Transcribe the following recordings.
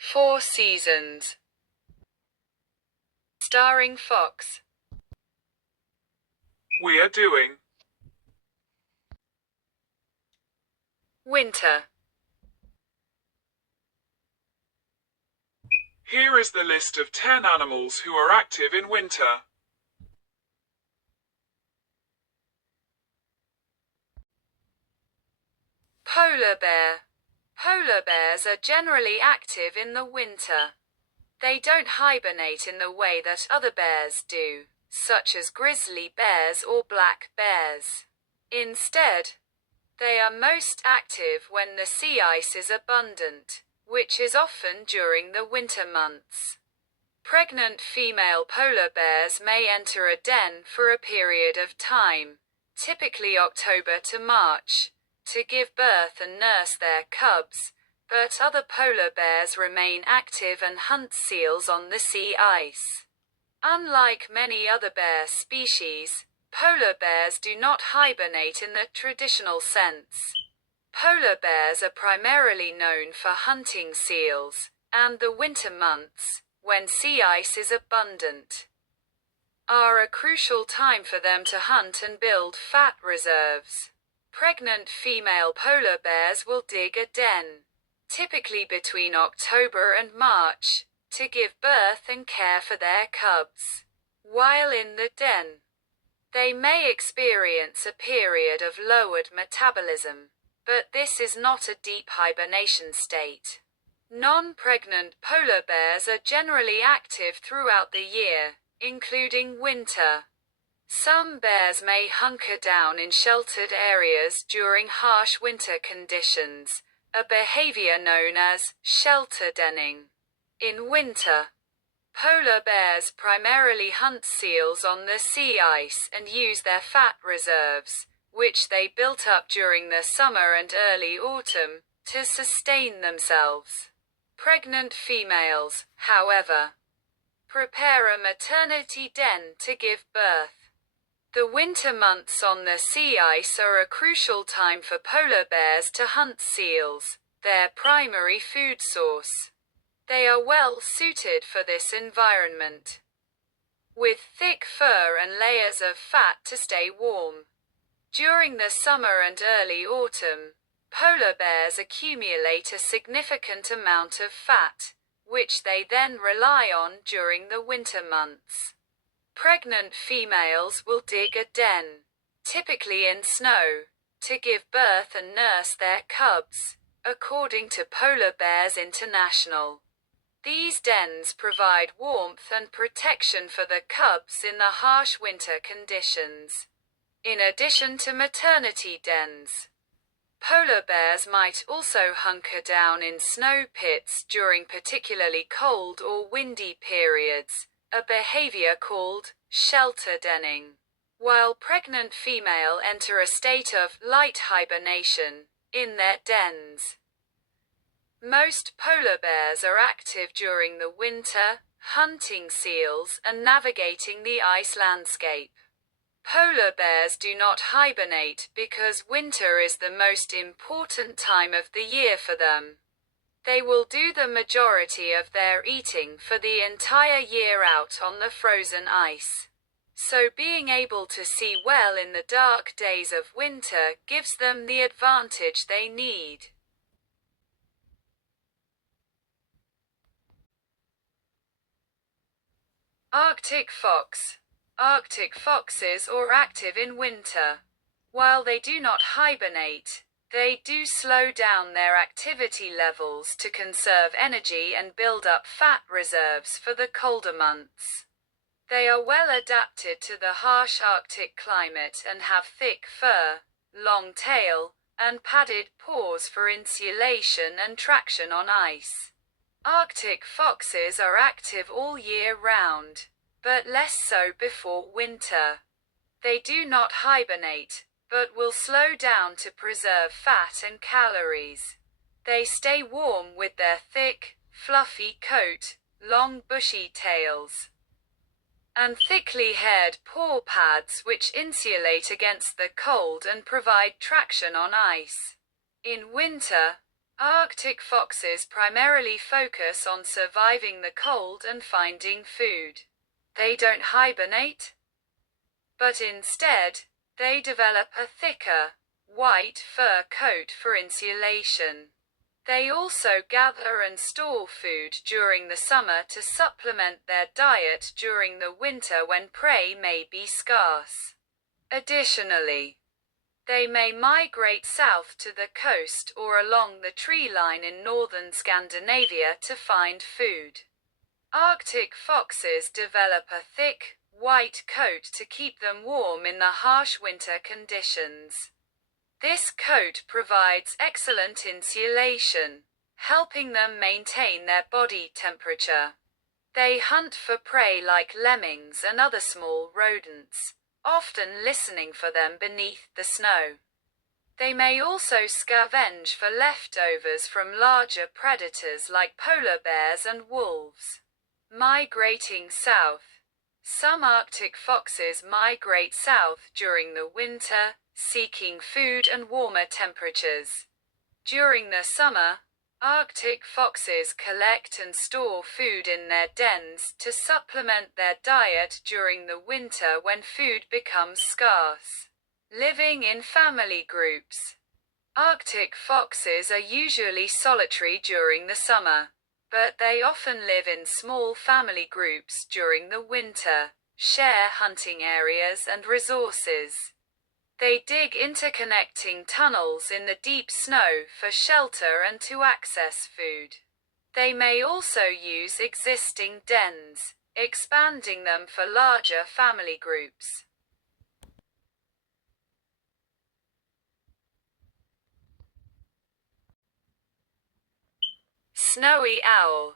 Four Seasons. Starring Fox. We are doing Winter. Here is the list of 10 animals who are active in winter. Polar bear. Polar bears are generally active in the winter. They don't hibernate in the way that other bears do, such as grizzly bears or black bears. Instead, they are most active when the sea ice is abundant, which is often during the winter months. Pregnant female polar bears may enter a den for a period of time, typically October to March, to give birth and nurse their cubs, but other polar bears remain active and hunt seals on the sea ice. Unlike many other bear species, polar bears do not hibernate in the traditional sense. Polar bears are primarily known for hunting seals, and the winter months, when sea ice is abundant, are a crucial time for them to hunt and build fat reserves. Pregnant female polar bears will dig a den, typically between October and March, to give birth and care for their cubs. While in the den, they may experience a period of lowered metabolism, but this is not a deep hibernation state. Non-pregnant polar bears are generally active throughout the year, including winter. Some bears may hunker down in sheltered areas during harsh winter conditions, a behavior known as shelter denning. In winter, polar bears primarily hunt seals on the sea ice and use their fat reserves, which they built up during the summer and early autumn, to sustain themselves. Pregnant females, however, prepare a maternity den to give birth. The winter months on the sea ice are a crucial time for polar bears to hunt seals, their primary food source. They are well suited for this environment, with thick fur and layers of fat to stay warm. During the summer and early autumn, polar bears accumulate a significant amount of fat, which they then rely on during the winter months. Pregnant females will dig a den, typically in snow, to give birth and nurse their cubs, according to Polar Bears International. These dens provide warmth and protection for the cubs in the harsh winter conditions. In addition to maternity dens, polar bears might also hunker down in snow pits during particularly cold or windy periods, a behavior called shelter denning. While pregnant female enter a state of light hibernation in their dens. Most polar bears are active during the winter, hunting seals and navigating the ice landscape. Polar bears do not hibernate because winter is the most important time of the year for them. They will do the majority of their eating for the entire year out on the frozen ice. So being able to see well in the dark days of winter gives them the advantage they need. Arctic fox. Arctic foxes are active in winter. While they do not hibernate, they do slow down their activity levels to conserve energy and build up fat reserves for the colder months. They are well adapted to the harsh Arctic climate and have thick fur, long tail, and padded paws for insulation and traction on ice. Arctic foxes are active all year round, but less so before winter. They do not hibernate, but will slow down to preserve fat and calories. They stay warm with their thick, fluffy coat, long bushy tails, and thickly haired paw pads which insulate against the cold and provide traction on ice. In winter, Arctic foxes primarily focus on surviving the cold and finding food. They don't hibernate, but instead, they develop a thicker, white fur coat for insulation. They also gather and store food during the summer to supplement their diet during the winter when prey may be scarce. Additionally, they may migrate south to the coast or along the tree line in northern Scandinavia to find food. Arctic foxes develop a thick, white coat to keep them warm in the harsh winter conditions. This coat provides excellent insulation, helping them maintain their body temperature. They hunt for prey like lemmings and other small rodents, often listening for them beneath the snow. They may also scavenge for leftovers from larger predators like polar bears and wolves. Migrating south. Some Arctic foxes migrate south during the winter, seeking food and warmer temperatures. During the summer, Arctic foxes collect and store food in their dens to supplement their diet during the winter when food becomes scarce. Living in family groups. Arctic foxes are usually solitary during the summer, but they often live in small family groups during the winter, share hunting areas and resources. They dig interconnecting tunnels in the deep snow for shelter and to access food. They may also use existing dens, expanding them for larger family groups. Snowy owl.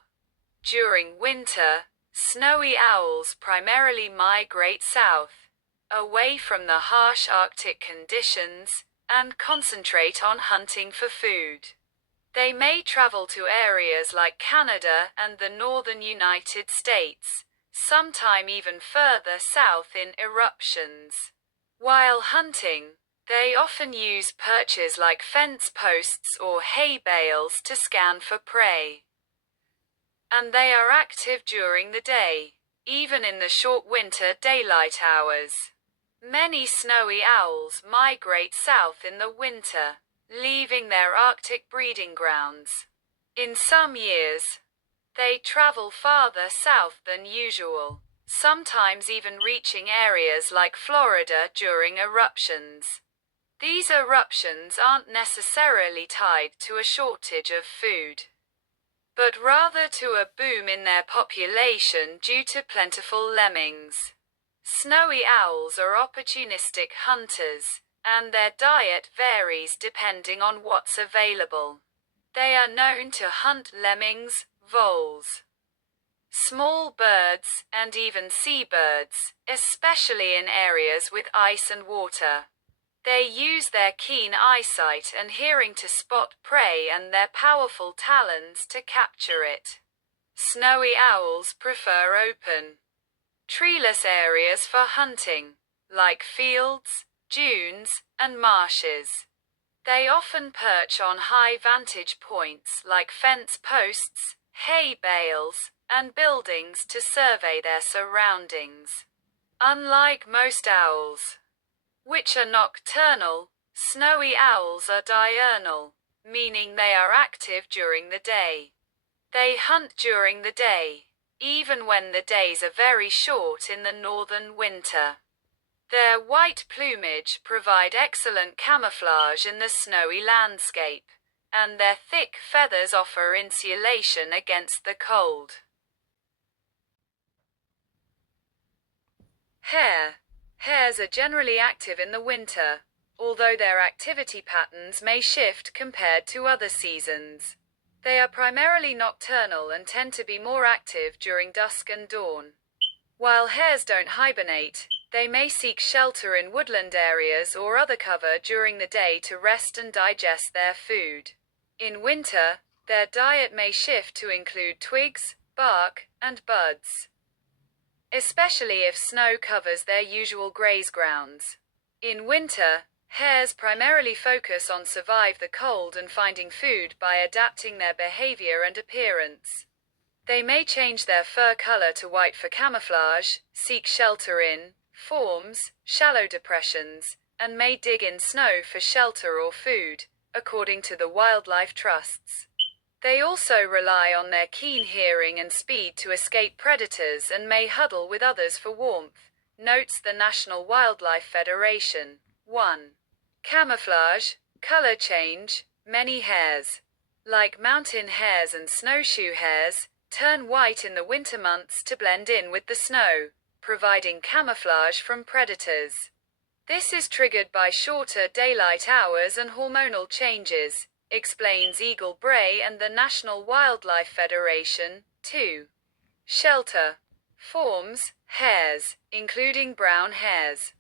During winter, snowy owls primarily migrate south, away from the harsh Arctic conditions, and concentrate on hunting for food. They may travel to areas like Canada and the northern United States, sometime even further south in eruptions. While hunting, they often use perches like fence posts or hay bales to scan for prey. And they are active during the day, even in the short winter daylight hours. Many snowy owls migrate south in the winter, leaving their Arctic breeding grounds. In some years, they travel farther south than usual, sometimes even reaching areas like Florida during eruptions. These eruptions aren't necessarily tied to a shortage of food, but rather to a boom in their population due to plentiful lemmings. Snowy owls are opportunistic hunters, and their diet varies depending on what's available. They are known to hunt lemmings, voles, small birds, and even seabirds, especially in areas with ice and water. They use their keen eyesight and hearing to spot prey and their powerful talons to capture it. Snowy owls prefer open, treeless areas for hunting, like fields, dunes, and marshes. They often perch on high vantage points like fence posts, hay bales, and buildings to survey their surroundings. Unlike most owls, which are nocturnal, snowy owls are diurnal, meaning they are active during the day. They hunt during the day, even when the days are very short in the northern winter. Their white plumage provide excellent camouflage in the snowy landscape, and their thick feathers offer insulation against the cold. Hare. Hares are generally active in the winter, although their activity patterns may shift compared to other seasons. They are primarily nocturnal and tend to be more active during dusk and dawn. While hares don't hibernate, they may seek shelter in woodland areas or other cover during the day to rest and digest their food. In winter, their diet may shift to include twigs, bark, and buds, especially if snow covers their usual graze grounds. In winter, Hares primarily focus on survive the cold and finding food by adapting their behavior and appearance. They may change their fur color to white for camouflage, seek shelter in forms, shallow depressions, and may dig in snow for shelter or food, according to the wildlife trusts. They also rely on their keen hearing and speed to escape predators and may huddle with others for warmth, notes the National Wildlife Federation. 1. Camouflage, color change. Many hares, like mountain hares and snowshoe hares, turn white in the winter months to blend in with the snow, providing camouflage from predators. This is triggered by shorter daylight hours and hormonal changes, explains Eagle Bray and the National Wildlife Federation. 2. Shelter. Forms. Hares, including brown hares,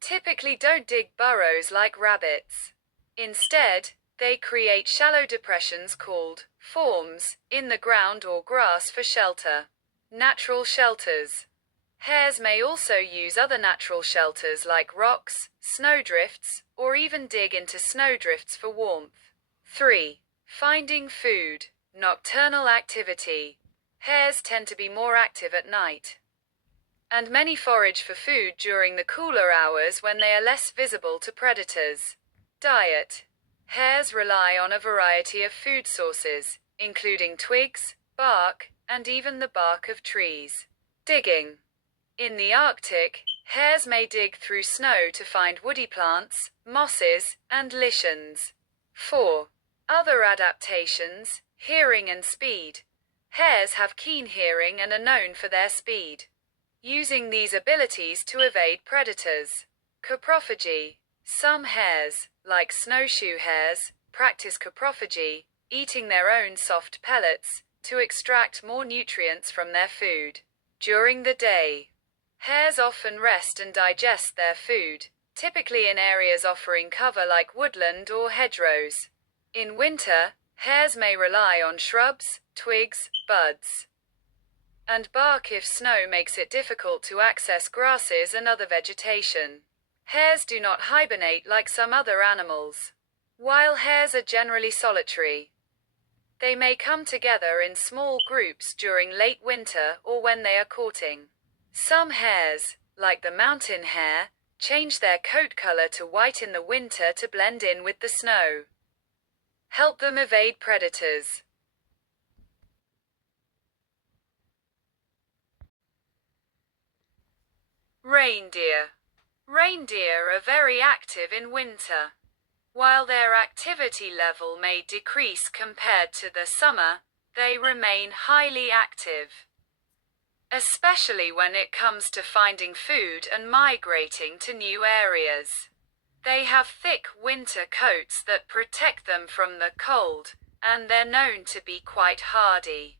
typically don't dig burrows like rabbits. Instead, they create shallow depressions called forms in the ground or grass for shelter. Natural shelters. Hares may also use other natural shelters like rocks, snowdrifts, or even dig into snowdrifts for warmth. 3. Finding food. Nocturnal activity. Hares tend to be more active at night, and many forage for food during the cooler hours when they are less visible to predators. Diet. Hares rely on a variety of food sources, including twigs, bark, and even the bark of trees. Digging. In the Arctic, hares may dig through snow to find woody plants, mosses, and lichens. 4. Other adaptations. Hearing and speed. Hares have keen hearing and are known for their speed, using these abilities to evade predators. Coprophagy. Some hares, like snowshoe hares, practice coprophagy, eating their own soft pellets, to extract more nutrients from their food. During the day, hares often rest and digest their food, typically in areas offering cover like woodland or hedgerows. In winter, hares may rely on shrubs, twigs, buds, and bark if snow makes it difficult to access grasses and other vegetation. Hares do not hibernate like some other animals. While hares are generally solitary, they may come together in small groups during late winter or when they are courting. Some hares, like the mountain hare, change their coat color to white in the winter to blend in with the snow. Help them evade predators. Reindeer. Reindeer are very active in winter. While their activity level may decrease compared to the summer, they remain highly active, especially when it comes to finding food and migrating to new areas. They have thick winter coats that protect them from the cold, and they're known to be quite hardy,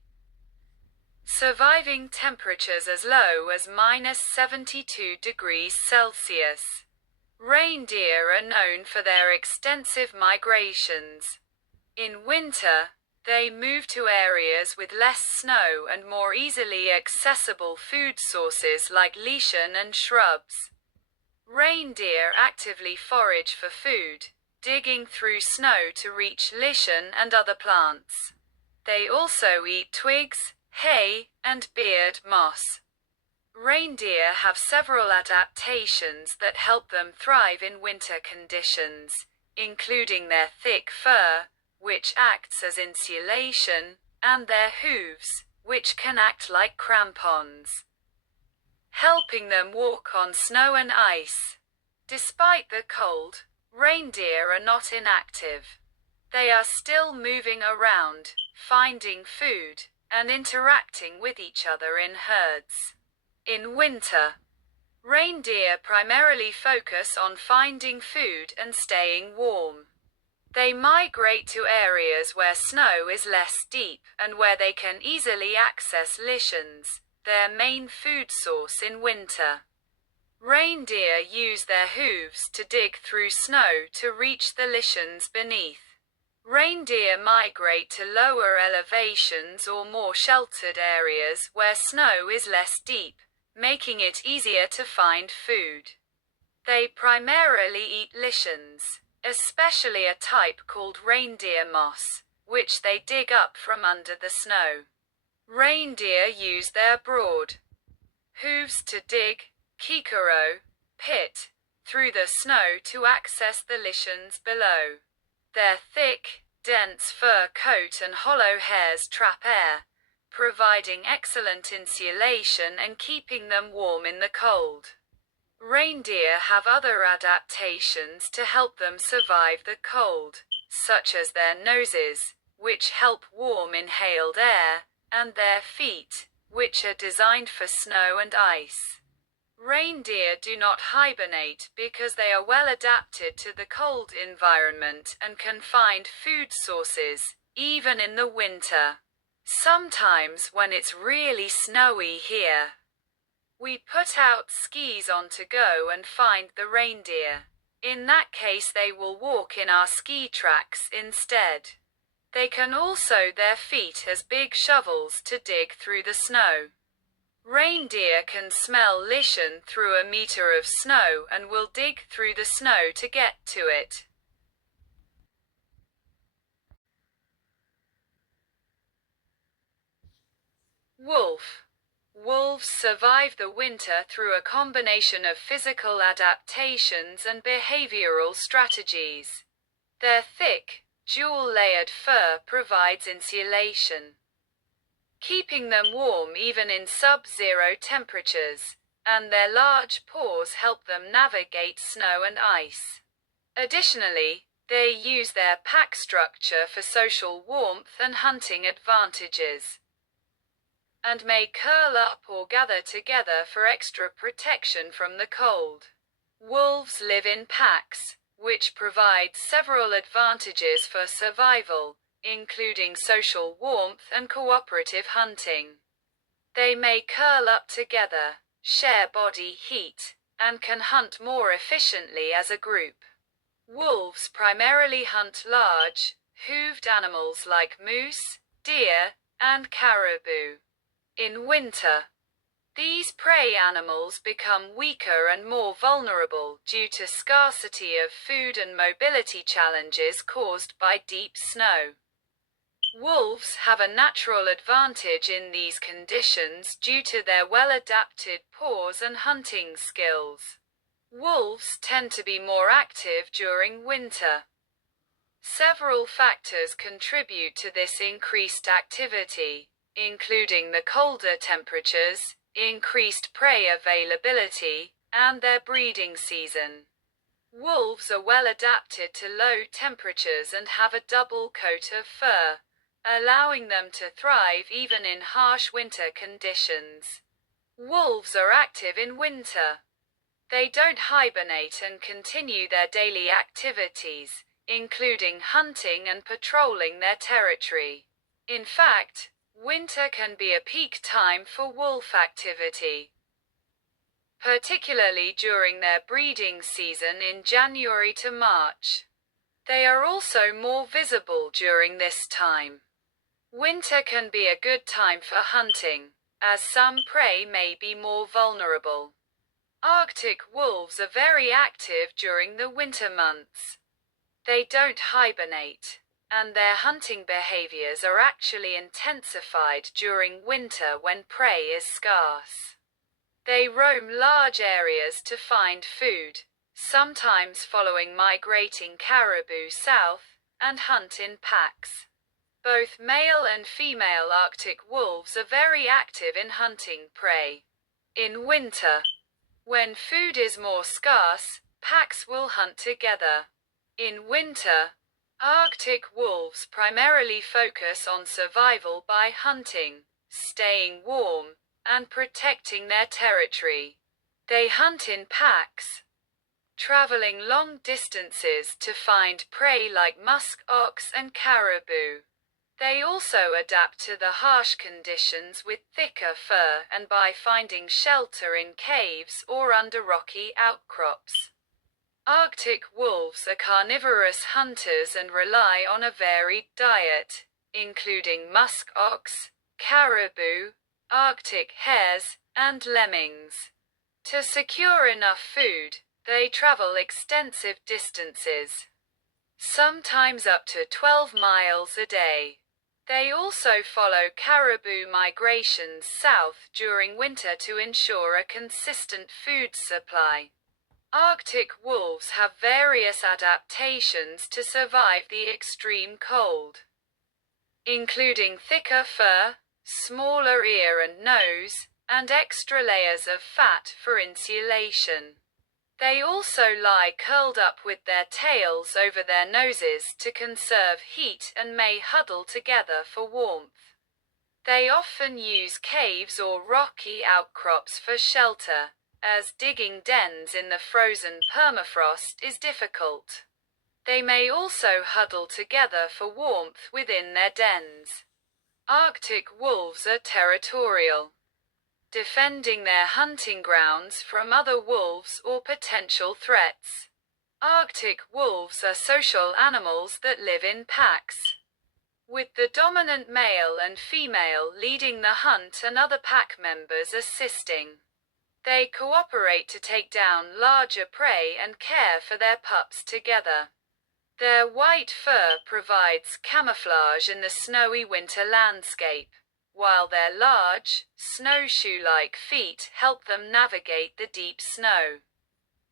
surviving temperatures as low as -72 degrees Celsius. Reindeer are known for their extensive migrations. In winter, they move to areas with less snow and more easily accessible food sources like lichen and shrubs. Reindeer actively forage for food, digging through snow to reach lichen and other plants. They also eat twigs, hay, and beard moss. Reindeer have several adaptations that help them thrive in winter conditions, including their thick fur, which acts as insulation, and their hooves, which can act like crampons, helping them walk on snow and ice. Despite the cold, reindeer are not inactive. They are still moving around, finding food, and interacting with each other in herds. In winter, reindeer primarily focus on finding food and staying warm. They migrate to areas where snow is less deep and where they can easily access lichens, their main food source in winter. Reindeer use their hooves to dig through snow to reach the lichens beneath. Reindeer migrate to lower elevations or more sheltered areas where snow is less deep, making it easier to find food. They primarily eat lichens, especially a type called reindeer moss, which they dig up from under the snow. Reindeer use their broad hooves to dig, kikoro, pit, through the snow to access the lichens below. Their thick, dense fur coat and hollow hairs trap air, providing excellent insulation and keeping them warm in the cold. Reindeer have other adaptations to help them survive the cold, such as their noses, which help warm inhaled air, and their feet, which are designed for snow and ice. Reindeer do not hibernate because they are well adapted to the cold environment and can find food sources, even in the winter. Sometimes when it's really snowy here, we put out skis on to go and find the reindeer. In that case they will walk in our ski tracks instead. They can also their feet as big shovels to dig through the snow. Reindeer can smell lichen through a meter of snow and will dig through the snow to get to it. Wolf. Wolves survive the winter through a combination of physical adaptations and behavioral strategies. Their thick, dual-layered fur provides insulation, keeping them warm even in sub-zero temperatures, and their large paws help them navigate snow and ice. Additionally, they use their pack structure for social warmth and hunting advantages, and may curl up or gather together for extra protection from the cold. Wolves live in packs, which provides several advantages for survival, including social warmth and cooperative hunting. They may curl up together, share body heat, and can hunt more efficiently as a group. Wolves primarily hunt large, hooved animals like moose, deer, and caribou. In winter, these prey animals become weaker and more vulnerable due to scarcity of food and mobility challenges caused by deep snow. Wolves have a natural advantage in these conditions due to their well-adapted paws and hunting skills. Wolves tend to be more active during winter. Several factors contribute to this increased activity, including the colder temperatures, increased prey availability, and their breeding season. Wolves are well adapted to low temperatures and have a double coat of fur, allowing them to thrive even in harsh winter conditions. Wolves are active in winter. They don't hibernate and continue their daily activities, including hunting and patrolling their territory. In fact, winter can be a peak time for wolf activity, particularly during their breeding season in January to March. They are also more visible during this time. Winter can be a good time for hunting, as some prey may be more vulnerable. Arctic wolves are very active during the winter months. They don't hibernate, and their hunting behaviors are actually intensified during winter when prey is scarce. They roam large areas to find food, sometimes following migrating caribou south, and hunt in packs. Both male and female Arctic wolves are very active in hunting prey. In winter, when food is more scarce, packs will hunt together. In winter, Arctic wolves primarily focus on survival by hunting, staying warm, and protecting their territory. They hunt in packs, traveling long distances to find prey like musk ox and caribou. They also adapt to the harsh conditions with thicker fur and by finding shelter in caves or under rocky outcrops. Arctic wolves are carnivorous hunters and rely on a varied diet, including musk ox, caribou, Arctic hares, and lemmings. To secure enough food, They travel extensive distances, sometimes up to 12 miles a day. They also follow caribou migrations south during winter to ensure a consistent food supply. Arctic wolves have various adaptations to survive the extreme cold, including thicker fur, smaller ear and nose, and extra layers of fat for insulation. They also lie curled up with their tails over their noses to conserve heat and may huddle together for warmth. They often use caves or rocky outcrops for shelter, as digging dens in the frozen permafrost is difficult. They may also huddle together for warmth within their dens. Arctic wolves are territorial, defending their hunting grounds from other wolves or potential threats. Arctic wolves are social animals that live in packs, with the dominant male and female leading the hunt and other pack members assisting. They cooperate to take down larger prey and care for their pups together. Their white fur provides camouflage in the snowy winter landscape, while their large, snowshoe-like feet help them navigate the deep snow.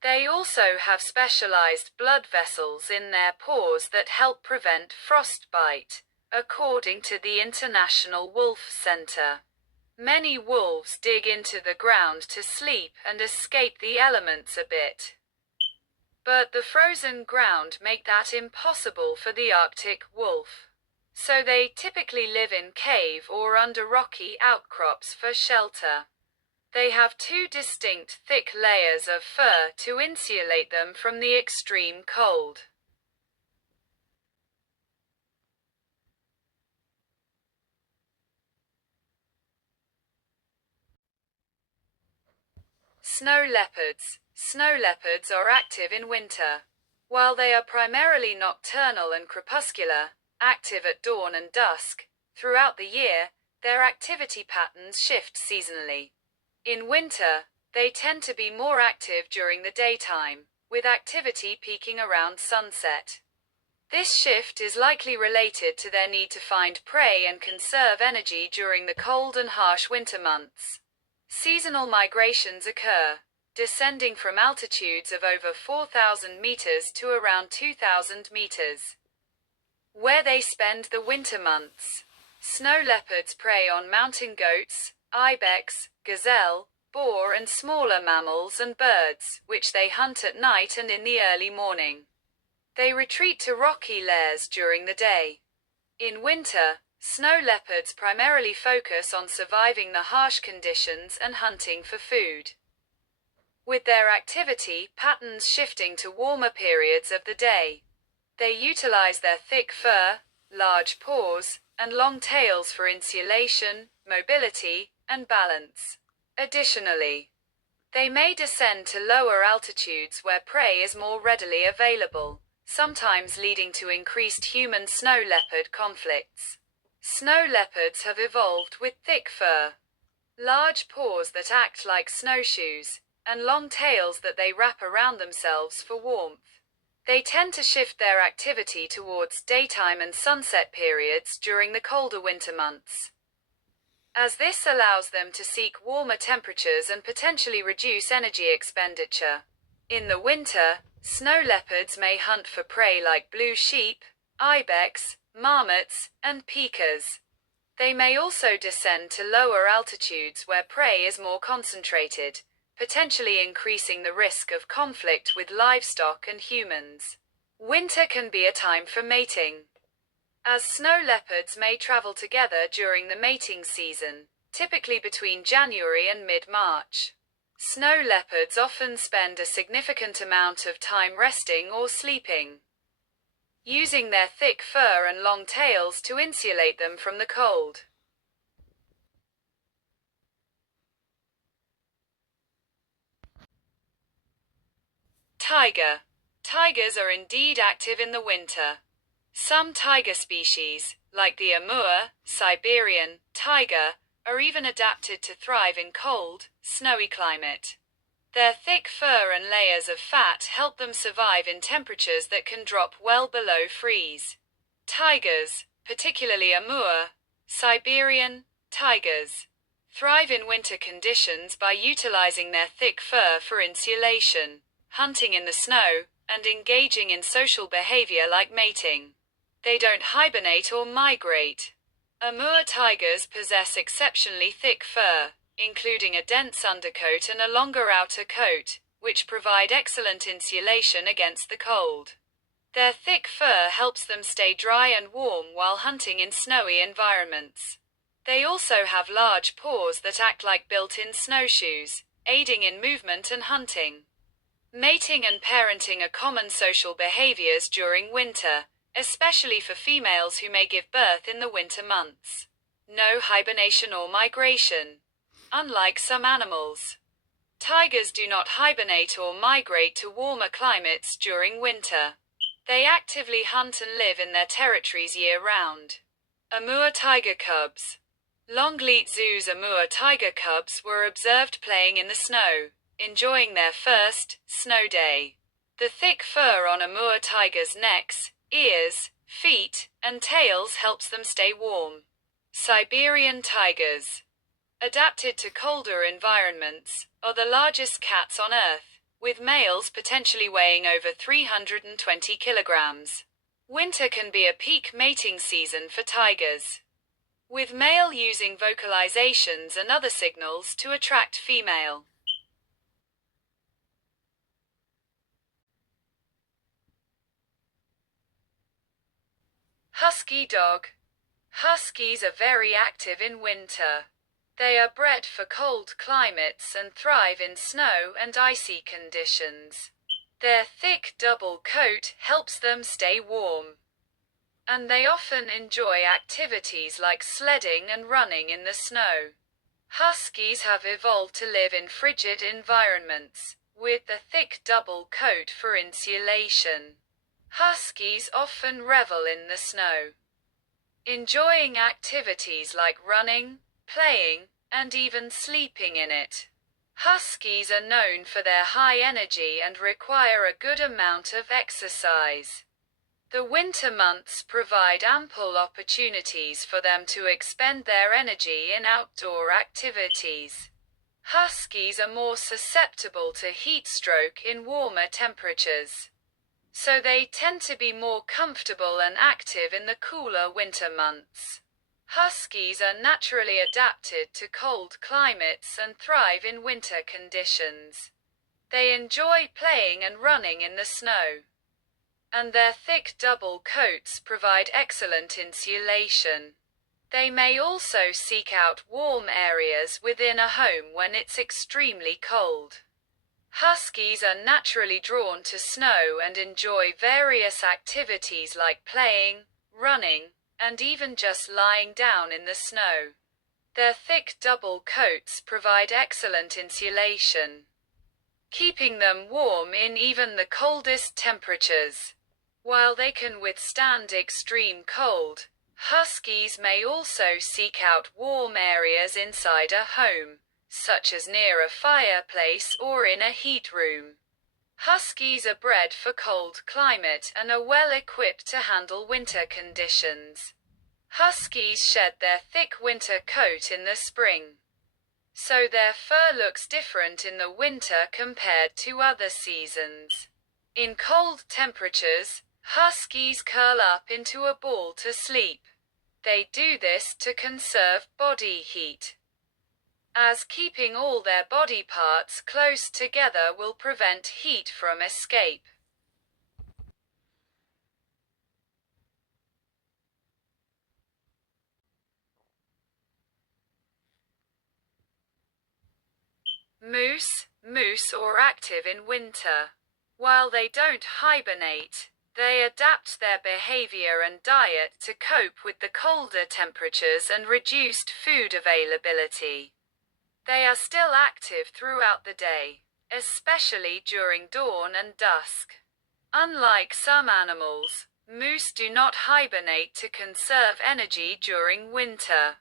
They also have specialized blood vessels in their paws that help prevent frostbite, according to the International Wolf Center. Many wolves dig into the ground to sleep and escape the elements a bit. But the frozen ground make that impossible for the Arctic wolf. So they typically live in cave or under rocky outcrops for shelter. They have two distinct thick layers of fur to insulate them from the extreme cold. Snow leopards. Snow leopards are active in winter. While they are primarily nocturnal and crepuscular, active at dawn and dusk, throughout the year, their activity patterns shift seasonally. In winter, they tend to be more active during the daytime, with activity peaking around sunset. This shift is likely related to their need to find prey and conserve energy during the cold and harsh winter months. Seasonal migrations occur, descending from altitudes of over 4,000 meters to around 2,000 meters, where they spend the winter months. Snow leopards prey on mountain goats, ibex, gazelle, boar and smaller mammals and birds, which they hunt at night and in the early morning. They retreat to rocky lairs during the day. In winter, snow leopards primarily focus on surviving the harsh conditions and hunting for food, with their activity patterns shifting to warmer periods of the day. They utilize their thick fur, large paws, and long tails for insulation, mobility, and balance. Additionally, they may descend to lower altitudes where prey is more readily available, sometimes leading to increased human-snow leopard conflicts. Snow leopards have evolved with thick fur, large paws that act like snowshoes, and long tails that they wrap around themselves for warmth. They tend to shift their activity towards daytime and sunset periods during the colder winter months, as this allows them to seek warmer temperatures and potentially reduce energy expenditure. In the winter, snow leopards may hunt for prey like blue sheep, ibex, marmots, and pikas. They may also descend to lower altitudes where prey is more concentrated, potentially increasing the risk of conflict with livestock and humans. Winter can be a time for mating, as snow leopards may travel together during the mating season, typically between January and mid-March. Snow leopards often spend a significant amount of time resting or sleeping, using their thick fur and long tails to insulate them from the cold. Tiger. Tigers are indeed active in the winter. Some tiger species, like the Amur, Siberian tiger, are even adapted to thrive in cold, snowy climate. Their thick fur and layers of fat help them survive in temperatures that can drop well below freeze. Tigers, particularly Amur, Siberian tigers, thrive in winter conditions by utilizing their thick fur for insulation, hunting in the snow, and engaging in social behavior like mating. They don't hibernate or migrate. Amur tigers possess exceptionally thick fur, including a dense undercoat and a longer outer coat, which provide excellent insulation against the cold. Their thick fur helps them stay dry and warm while hunting in snowy environments. They also have large paws that act like built-in snowshoes, aiding in movement and hunting. Mating and parenting are common social behaviors during winter, especially for females who may give birth in the winter months. No hibernation or migration. Unlike some animals, tigers do not hibernate or migrate to warmer climates during winter. They actively hunt and live in their territories year-round. Amur tiger cubs. Longleat Zoo's Amur tiger cubs were observed playing in the snow, enjoying their first snow day. The thick fur on Amur tigers' necks, ears, feet, and tails helps them stay warm. Siberian tigers, adapted to colder environments, are the largest cats on Earth, with males potentially weighing over 320 kilograms. Winter can be a peak mating season for tigers, with male using vocalizations and other signals to attract female. Husky dog. Huskies are very active in winter. They are bred for cold climates and thrive in snow and icy conditions. Their thick double coat helps them stay warm, and they often enjoy activities like sledding and running in the snow. Huskies have evolved to live in frigid environments, with the thick double coat for insulation. Huskies often revel in the snow, enjoying activities like running, playing, and even sleeping in it. Huskies are known for their high energy and require a good amount of exercise. The winter months provide ample opportunities for them to expend their energy in outdoor activities. Huskies are more susceptible to heat stroke in warmer temperatures, so they tend to be more comfortable and active in the cooler winter months. Huskies are naturally adapted to cold climates and thrive in winter conditions. They enjoy playing and running in the snow, and their thick double coats provide excellent insulation. They may also seek out warm areas within a home when it's extremely cold. Huskies are naturally drawn to snow and enjoy various activities like playing, running, and even just lying down in the snow. Their thick double coats provide excellent insulation, keeping them warm in even the coldest temperatures. While they can withstand extreme cold, huskies may also seek out warm areas inside a home, such as near a fireplace or in a heat room. Huskies are bred for cold climate and are well equipped to handle winter conditions. Huskies shed their thick winter coat in the spring, so their fur looks different in the winter compared to other seasons. In cold temperatures, huskies curl up into a ball to sleep. They do this to conserve body heat, as keeping all their body parts close together will prevent heat from escape. Moose. Moose are active in winter. While they don't hibernate, they adapt their behavior and diet to cope with the colder temperatures and reduced food availability. They are still active throughout the day, especially during dawn and dusk. Unlike some animals, moose do not hibernate to conserve energy during winter.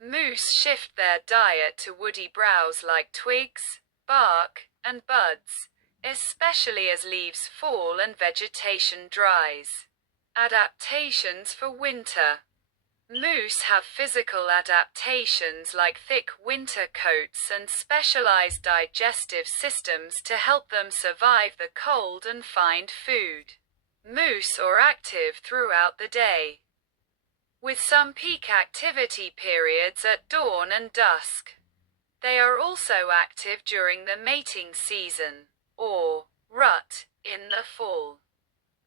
Moose shift their diet to woody browse like twigs, bark, and buds, especially as leaves fall and vegetation dries. Adaptations for winter. Moose have physical adaptations like thick winter coats and specialized digestive systems to help them survive the cold and find food. Moose are active throughout the day, with some peak activity periods at dawn and dusk. They are also active during the mating season, or rut, in the fall.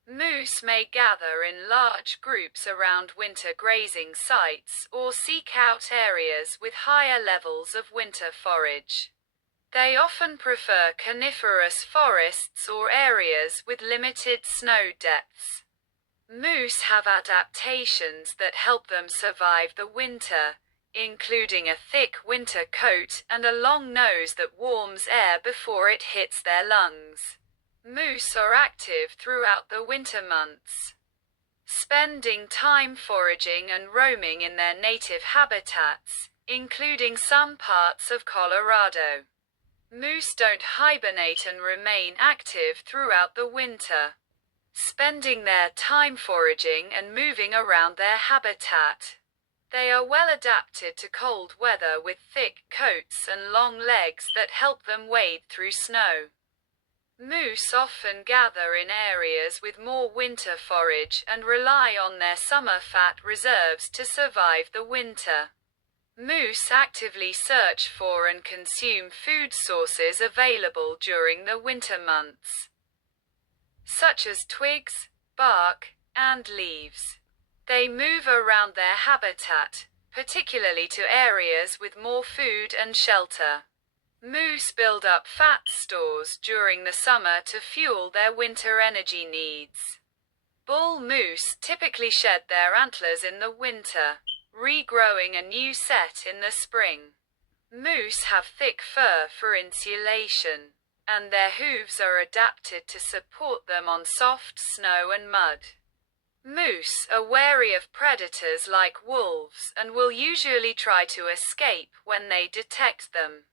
Moose may gather in large groups around winter grazing sites or seek out areas with higher levels of winter forage. They often prefer coniferous forests or areas with limited snow depths. Moose have adaptations that help them survive the winter, including a thick winter coat and a long nose that warms air before it hits their lungs. Moose are active throughout the winter months, spending time foraging and roaming in their native habitats, including some parts of Colorado. Moose don't hibernate and remain active throughout the winter, spending their time foraging and moving around their habitat. They are well adapted to cold weather with thick coats and long legs that help them wade through snow. Moose often gather in areas with more winter forage and rely on their summer fat reserves to survive the winter. Moose actively search for and consume food sources available during the winter months, such as twigs, bark, and leaves. They move around their habitat, particularly to areas with more food and shelter. Moose build up fat stores during the summer to fuel their winter energy needs. Bull moose typically shed their antlers in the winter, regrowing a new set in the spring. Moose have thick fur for insulation, and their hooves are adapted to support them on soft snow and mud. Moose are wary of predators like wolves and will usually try to escape when they detect them.